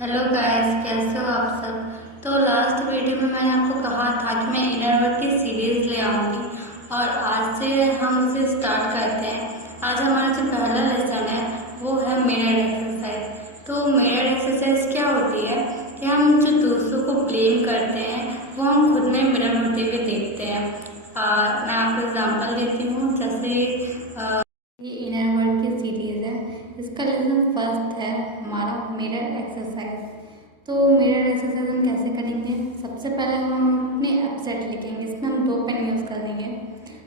Hello guys, कैसे हो आप सब। तो लास्ट वीडियो में मैंने आपको कहा था कि मैं इनर वर्क की सीरीज ले आऊंगी और आज से हम इसे स्टार्ट करते हैं। आज हमारा जो पहला लेसन है वो है मिरर एक्सरसाइज। तो मिरर एक्सरसाइज क्या होती है कि हम जो दूसरों को ब्लेम करते हैं वो हम खुद में मिरर होते हुए देखते हैं। मैं आपको एग्जांपल देती हूँ। जैसे ये इनर वर्क की सीरीज है, इसका लेसन फर्स्ट है हमारा मिरर एक्सरसाइज। तो मिरर एक्सरसाइज हम कैसे करेंगे, सबसे पहले हम अपने अपसेट लिखेंगे। इसमें हम 2 पेन यूज़ करेंगे।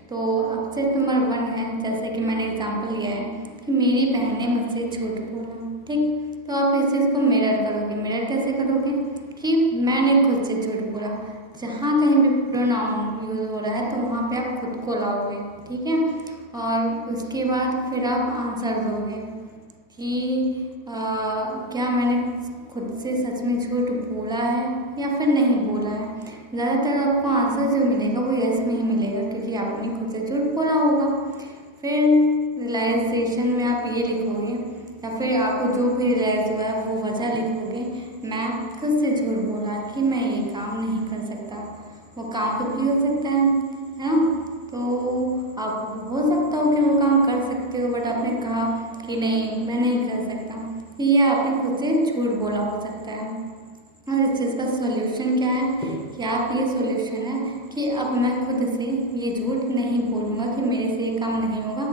तो अपसेट नंबर 1 है, जैसे कि मैंने एग्जांपल लिया है कि मेरी बहन ने मुझसे झूठ बोला। ठीक, तो आप इस चीज़ को मिरर करोगे। मिरर कैसे करोगे कि मैंने खुद से झूठ बोला। जहाँ कहीं भी प्रोनाउन यूज हो रहा है तो वहाँ पे आप खुद को लाओगे। ठीक है, और उसके बाद फिर आप आंसर दोगे कि क्या मैंने खुद से सच में झूठ बोला है या फिर नहीं बोला है। ज़्यादातर आपको आंसर जो मिलेगा वो यस में ही मिलेगा, क्योंकि आपने खुद से झूठ बोला होगा। फिर रियलाइजेशन में आप ये लिखोगे या फिर आपको जो भी रियलाइज हुआ है वो वजह लिखोगे। मैं खुद से झूठ बोला कि मैं ये काम नहीं कर सकता। वो काम कुछ भी हो सकता है ना। तो आप हो सकता हो कि वो काम कर सकते हो, बट आपने कहा कि नहीं मैं नहीं कर सकता, ये आपने खुद से झूठ बोला हो सकता है। और इस चीज़ का सोल्यूशन क्या है कि आप ये सोल्यूशन है कि अब मैं खुद से ये झूठ नहीं बोलूँगा कि मेरे से ये काम नहीं होगा,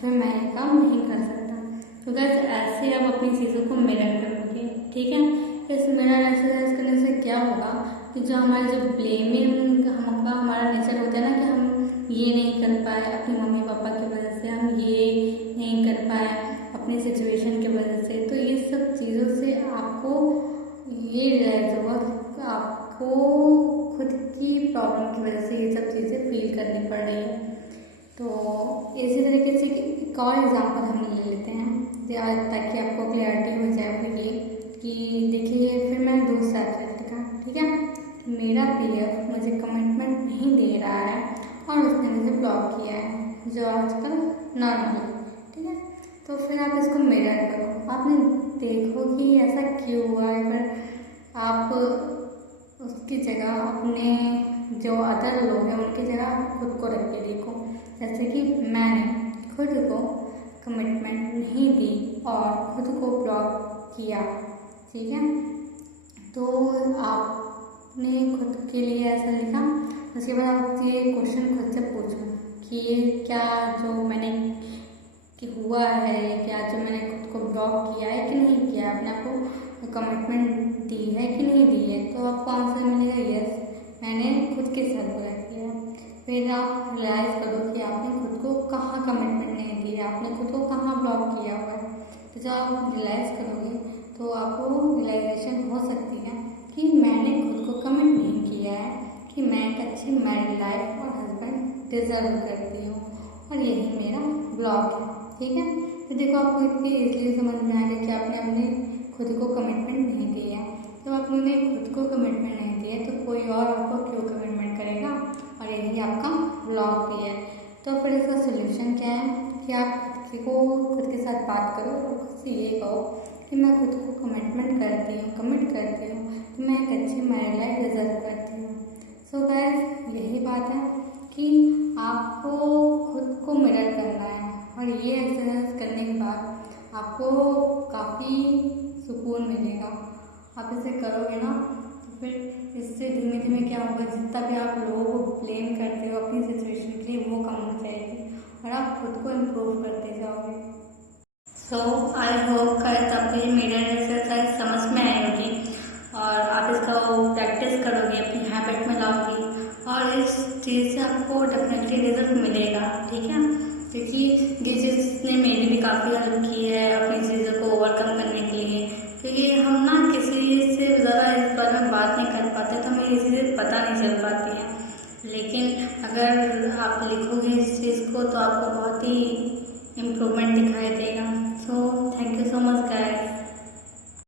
फिर मैं ये काम नहीं कर सकता। तो गाइस ऐसे आप अपनी चीज़ों को मिरर करोगे। ठीक है, इस मिरर एक्सरसाइज करने से क्या होगा कि जो हमारे जो ब्लेमिंग हमारा नेचर होता है ना कि हम ये नहीं कर पाए अपनी मम्मी पापा की वजह से, हम ये नहीं कर पाए अपनी सिचुएशन की वजह से, तो ये सब चीज़ों से आपको ये रियलाइज होगा कि आपको खुद की प्रॉब्लम की वजह से ये सब चीज़ें फील करनी पड़ रही है। तो इसी तरीके से एक और एग्जांपल हम ले लेते हैं ताकि आपको क्लियरिटी हो जाए फिर कि देखिए फिर मैं दूसरा सब्जेक्ट का। ठीक है, मेरा पीएफ मुझे कमिटमेंट नहीं दे रहा है और उसने मुझे ब्लॉक किया है, जो आजकल नॉर्मल है। ठीक है, तो फिर आप इसको मिरर करो। आपने देखो कि ऐसा क्यों हुआ है, फिर आप उसकी जगह अपने जो अदर लोग हैं उनकी जगह आप खुद को रख के देखो। जैसे कि मैंने खुद को कमिटमेंट नहीं दी और खुद को ब्लॉक किया। ठीक है, तो आपने खुद के लिए ऐसा लिखा। उसके बाद आप ये क्वेश्चन खुद से पूछो कि ये क्या जो मैंने कि हुआ है, क्या जो मैंने खुद को ब्लॉक किया है कि नहीं किया है, अपने आपको कमिटमेंट दी है कि नहीं दी है। तो आपको आंसर मिलेगा यस, मैंने खुद के साथ बुरा किया। फिर आप रियलाइज़ करो कि आपने खुद को कहाँ कमिटमेंट नहीं दी है, आपने खुद को कहाँ ब्लॉक किया हुआ है। तो जब आप रियलाइज़ करोगे तो आपको रियलाइजेशन हो सकती है कि मैंने खुद को कमिट नहीं किया है कि मैं एक अच्छी मैरिड लाइफ और हस्बैंड डिजर्व करती हूँ और यही मेरा ब्लॉक है। ठीक है, तो देखो आपको इतनी इजली समझ में आ गया कि आपने अपने खुद को कमिटमेंट नहीं दिया है। तो आपने खुद को कमिटमेंट नहीं दिया तो कोई और आपको क्यों कमिटमेंट करेगा, और यही आपका ब्लॉक भी है। तो फिर इसका सोल्यूशन क्या है कि आप खुद के साथ बात करो और खुद से ये कहो कि मैं खुद को कमिट करती हूँ, तो मैं एक अच्छी मैरिड लाइफ डिजर्व करती हूँ। सो गाइस यही बात है कि आपको खुद को मिरर करना है, और ये एक्सरसाइज करने के बाद आपको काफ़ी सुकून मिलेगा। आप इसे करोगे ना तो फिर इससे धीमे धीमे क्या होगा, जितना भी आप लोगों को ब्लेम करते हो अपनी सिचुएशन के लिए वो कम हो जाएगी और आप खुद को इम्प्रूव करते जाओगे। सो आई होप गाइस आपको ये मिरर एक्सरसाइज समझ में आई होगी और आप इसका प्रैक्टिस करोगे, अपनी हैबिट में लाओगे और इस चीज़ से आपको डेफिनेटली रिजल्ट मिलेगा। ठीक है, क्योंकि ये चीज़ ने मेरी भी काफ़ी हेल्प की है अपनी चीज़ों को ओवरकम करने के लिए। क्योंकि हम ना किसी से ज़रा इस बारे में बात नहीं कर पाते तो हमें ये चीज़ें पता नहीं चल पाती हैं, लेकिन अगर आप लिखोगे इस चीज़ को तो आपको बहुत ही इम्प्रूवमेंट